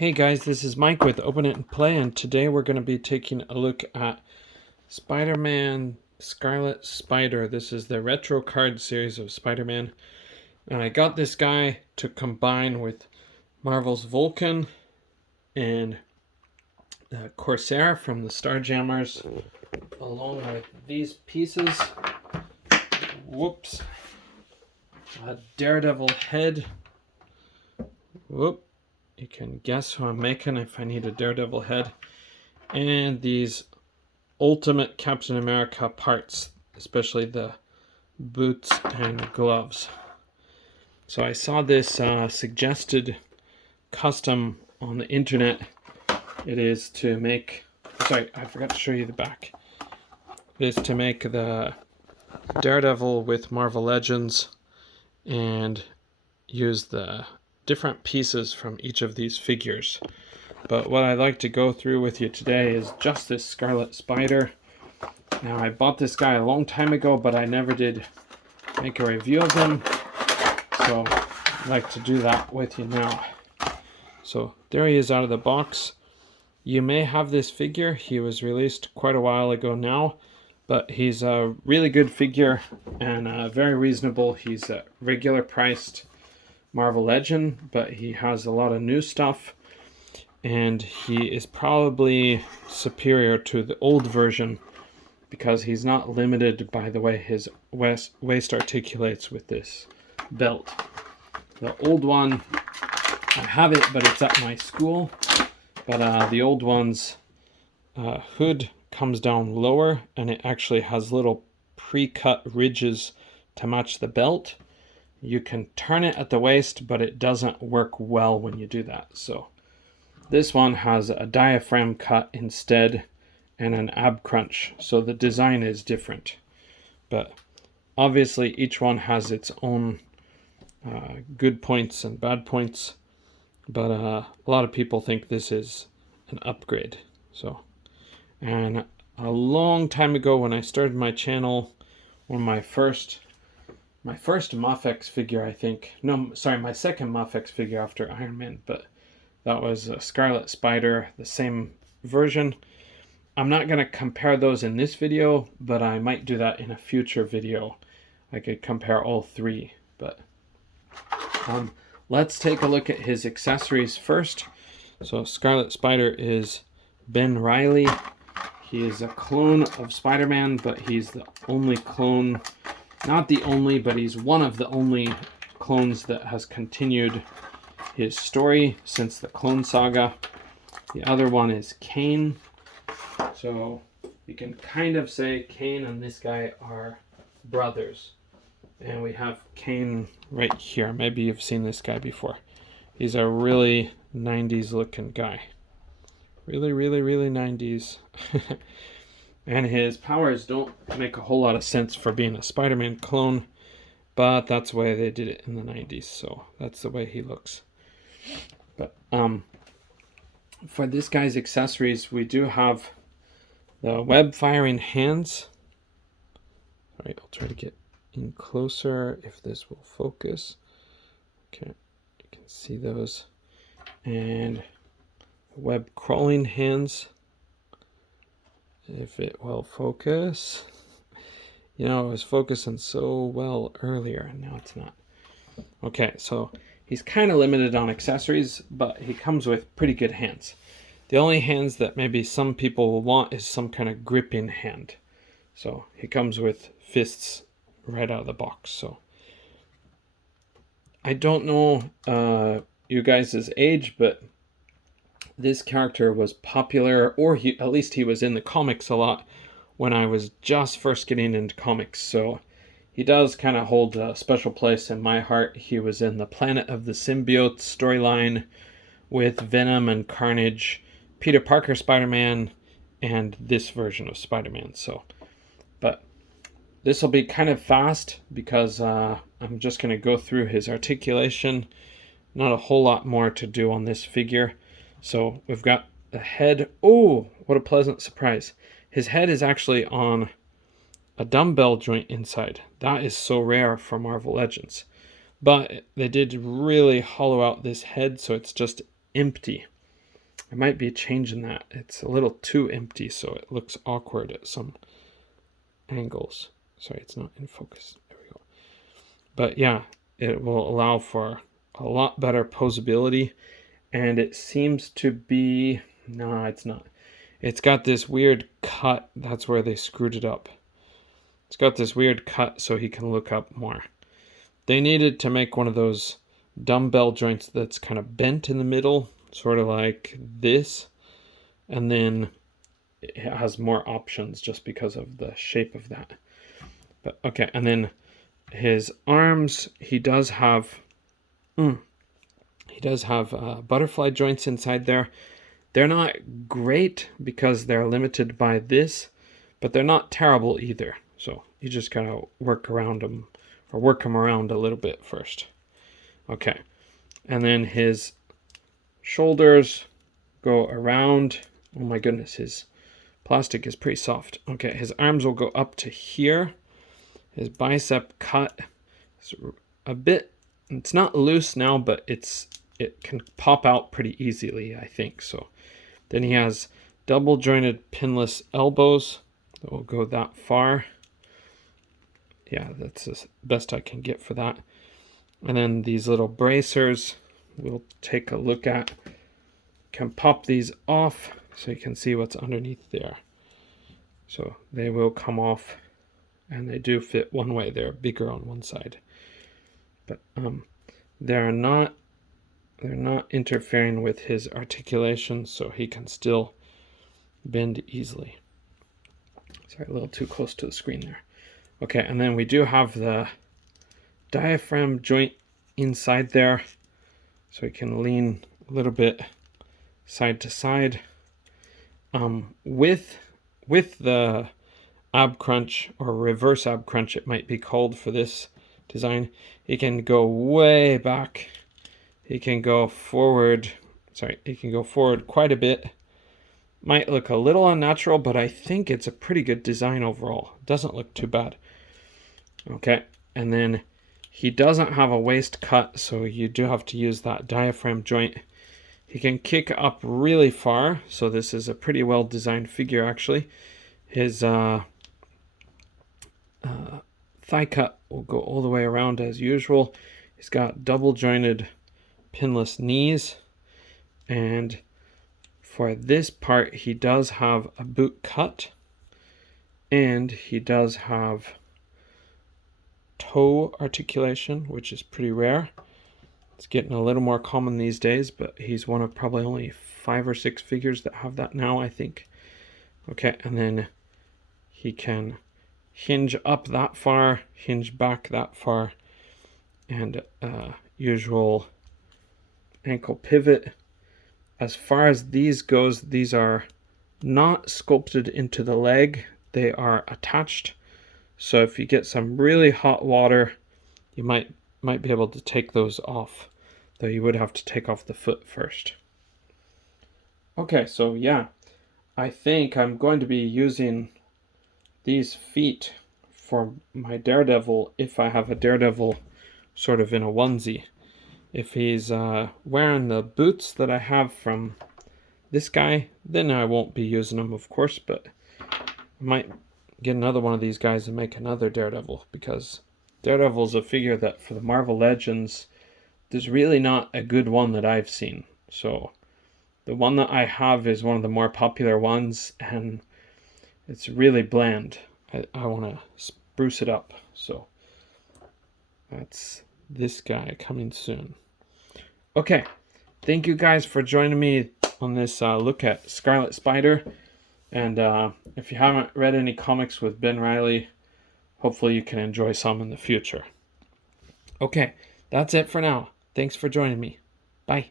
Hey guys, this is Mike with Open It and Play, and today we're going to be taking a look at Spider-Man Scarlet Spider. This is the retro card series of Spider-Man, and I got this guy to combine with Marvel's Vulcan and Corsair from the Starjammers, along with these pieces. Whoops. A Daredevil head. Whoop. You can guess who I'm making if I need a Daredevil head. And these Ultimate Captain America parts, especially the boots and gloves. So I saw this suggested custom on the internet. It is to make, sorry, I forgot to show you the back. It is to make the Daredevil with Marvel Legends and use the different pieces from each of these figures. But what I'd like to go through with you today is just this Scarlet Spider. Now, I bought this guy a long time ago, but I never did make a review of him, so I'd like to do that with you now. So there he is out of the box. You may have this figure. He was released quite a while ago now, but he's a really good figure and very reasonable. He's a regular priced Marvel Legend, but he has a lot of new stuff, and he is probably superior to the old version because he's not limited by the way his waist articulates with this belt. The old one, I have it, but it's at my school. But the old one's hood comes down lower, and it actually has little pre-cut ridges to match the belt. You can turn it at the waist, but it doesn't work well when you do that. So this one has a diaphragm cut instead and an ab crunch. So the design is different. But obviously each one has its own good points and bad points. But a lot of people think this is an upgrade. So, and a long time ago when I started my channel, one of my first Mafex figure, I think. No, sorry, my second Mafex figure after Iron Man, but that was a Scarlet Spider, the same version. I'm not going to compare those in this video, but I might do that in a future video. I could compare all three, but let's take a look at his accessories first. So Scarlet Spider is Ben Reilly. He is a clone of Spider-Man, but he's the only clone. Not the only, but he's one of the only clones that has continued his story since the Clone Saga. The other one is Kane. So you can kind of say Kane and this guy are brothers. And we have Kane right here. Maybe you've seen this guy before. He's a really 90s looking guy. Really, really, really 90s. And his powers don't make a whole lot of sense for being a Spider-Man clone, but that's the way they did it in the 90s, so that's the way he looks. But for this guy's accessories, we do have the web-firing hands. All right, I'll try to get in closer if this will focus. Okay, you can see those. And web-crawling hands. If it will focus. You know, it was focusing so well earlier, and now it's not. Okay, so he's kind of limited on accessories, but he comes with pretty good hands. The only hands that maybe some people will want is some kind of gripping hand. So he comes with fists right out of the box. So I don't know you guys' age, but this character was popular, or at least he was in the comics a lot when I was just first getting into comics. So he does kind of hold a special place in my heart. He was in the Planet of the Symbiotes storyline with Venom and Carnage, Peter Parker Spider-Man, and this version of Spider-Man. So, but this will be kind of fast because I'm just going to go through his articulation. Not a whole lot more to do on this figure. So we've got the head. Oh, what a pleasant surprise. His head is actually on a dumbbell joint inside. That is so rare for Marvel Legends. But they did really hollow out this head, so it's just empty. I might be changing that. It's a little too empty, so it looks awkward at some angles. Sorry, it's not in focus. There we go. But yeah, it will allow for a lot better posability. And it seems to be... No, it's not. It's got this weird cut. That's where they screwed it up. It's got this weird cut so he can look up more. They needed to make one of those dumbbell joints that's kind of bent in the middle, sort of like this. And then it has more options just because of the shape of that. But okay, and then his arms, he does have butterfly joints inside there. They're not great because they're limited by this, but they're not terrible either. So you just gotta work around them, or work them around a little bit first. Okay, and then his shoulders go around. Oh my goodness, his plastic is pretty soft. Okay, his arms will go up to here. His bicep cut is a bit, it's not loose now, but it can pop out pretty easily, I think. So then he has double jointed pinless elbows that will go that far. Yeah, that's the best I can get for that. And then these little bracers we'll take a look at. Can pop these off so you can see what's underneath there. So they will come off, and they do fit one way. They're bigger on one side, but they're not interfering with his articulation, so he can still bend easily. Sorry, a little too close to the screen there. Okay, and then we do have the diaphragm joint inside there, so he can lean a little bit side to side. With the ab crunch, or reverse ab crunch it might be called for this design, he can go way back. He can go forward. He can go forward quite a bit. Might look a little unnatural, but I think it's a pretty good design overall. It doesn't look too bad. Okay, and then he doesn't have a waist cut, so you do have to use that diaphragm joint. He can kick up really far, so this is a pretty well designed figure actually. His thigh cut will go all the way around as usual. He's got double jointed pinless knees, and for this part he does have a boot cut, and he does have toe articulation, which is pretty rare. It's getting a little more common these days, but he's one of probably only 5 or 6 figures that have that now, I think. Okay, and then he can hinge up that far, hinge back that far, and usual ankle pivot. As far as these goes, these are not sculpted into the leg, they are attached. So if you get some really hot water, you might be able to take those off, though you would have to take off the foot first. Okay, so yeah, I think I'm going to be using these feet for my Daredevil if I have a Daredevil sort of in a onesie. If he's wearing the boots that I have from this guy, then I won't be using them, of course, but I might get another one of these guys and make another Daredevil, because Daredevil's a figure that for the Marvel Legends, there's really not a good one that I've seen. So the one that I have is one of the more popular ones, and it's really bland. I want to spruce it up. So that's this guy coming soon. Okay, thank you guys for joining me on this look at Scarlet Spider. And if you haven't read any comics with Ben Reilly, hopefully you can enjoy some in the future. Okay, that's it for now. Thanks for joining me. Bye.